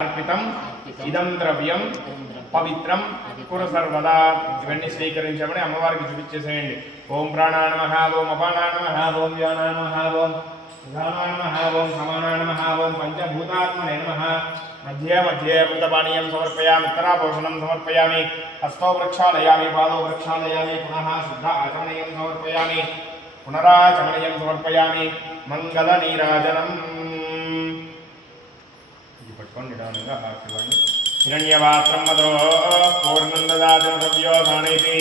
अर्पितम इदं द्रव्यम पवित्रम कुरु सर्वदा इवన్నీ స్వీకరించమని అమ్మవారికి చూపించేసేయండి. ఓం ప్రాణాయ నమః, ఓం అపానాయ నమః, ఓం వ్యానాయ నమః, ఓం ఉదానాయ నమః, ఓం సమానాయ నమః, ఓం పంచభూతాత్మనే నమః. मध्ये मध्ये अमृतपानीयं समर्पयामि, उत्तरापोषणं समर्पयामि, हस्तौ प्रक्षालयामि, पादौ प्रक्षालयामि, पुनः शुद्ध आचमनीयं समर्पयामि, पुनराचमनीयं समर्पयामि. मंगलनीराजनम् हिरण्यवात्रं मदो पूर्णन्ददातव्यो धानयति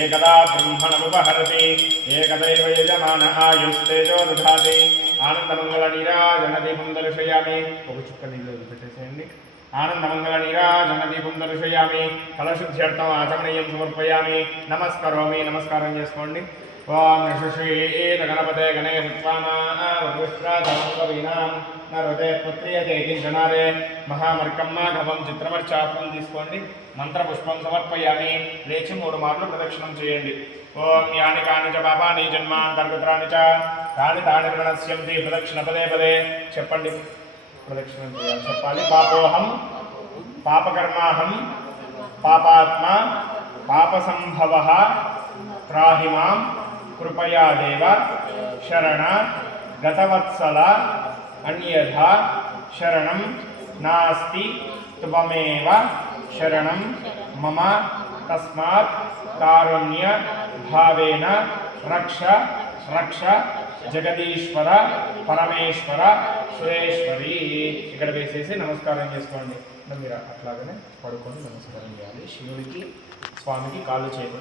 एकदा ब्रह्मणमुपहरति एकदैव यजमानः आयुस्तेजो दधाति. आनन्दमङ्गलनीराजनदीपं दर्शयामि. आनन्दमङ्गलनीराजनदीपं दर्शयामि. कलशुद्ध्यर्थम् आचमनीयं समर्पयामि. नमस्करोमि. नमस्कारं చేసుకోండి. ओम गणपते गणेशत्वानां नरते पुत्रियते किंचनारे महामर्कम्माघवं चित्रमर्चापं తీసుకోండి. మంత్రపుష్పం సమర్పయామి. లేచి 3 మార్లు ప్రదక్షిణం చేయండి. ఓం యాని కాని చ పాపాని జన్మాంతర్గతాని చ తాని తాని ప్రణశ్యంతి. ప్రదక్షిణ పదే పదే చెప్పండి. ప్రదక్షిణం చేయాలి, చెప్పాలి. పాపోహం పాపకర్మాహం పాపాత్మ పాపసంభవః త్రాహి మాం कृपया देव शरण गतवत्सल अन्यथा शरणं नास्ति त्वमेव शरणं मम तस्मात् कारुण्य भावेन रक्ष रक्ष जगदीश्वर परमेश्वर సురేశ్వరి. ఇక్కడ వేసేసి నమస్కారం చేసుకోండి. మీరు అట్లాగనే పడుకొని నమస్కారం చేయాలి. శివుడికి స్వామికి కాళ్ళు చేతులు